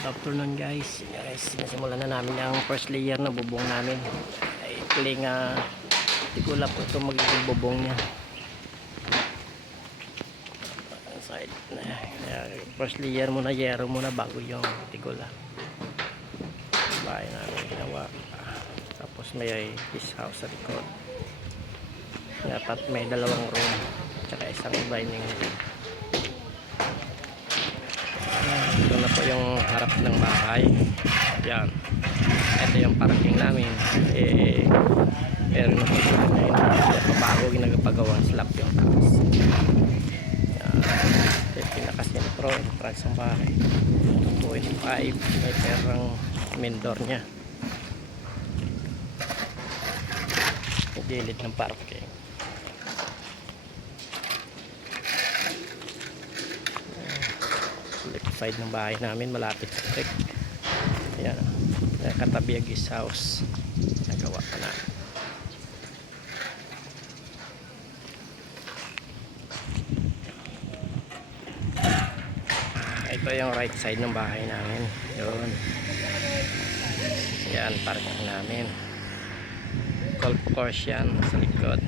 Good afternoon guys. Nasimulan na namin ang first layer na bubong namin. Ay tuling tikula po ito magiging bubong niya. Side na. First layer muna, yero muna bago yung tikula. Bahay namin ginawa. Tapos may guest house sa likod. Dapat may dalawang room tsaka isang dining room. Ito na po yung harap ng bahay. Yan. Ito yung parking namin. Meron na po yung bago ginagapagawang slap yung taas. Yan. Ito yung pinakasentro. Entrance ng bahay. 2.5. May perang main door nya. Gilid ng parking. Left side ng bahay namin malapit sa creek. Ayan, katabi ang guest house nagawa pa na. Ito yung right side ng bahay namin. Yun. Yan, parking namin. Golf course yan sa likod.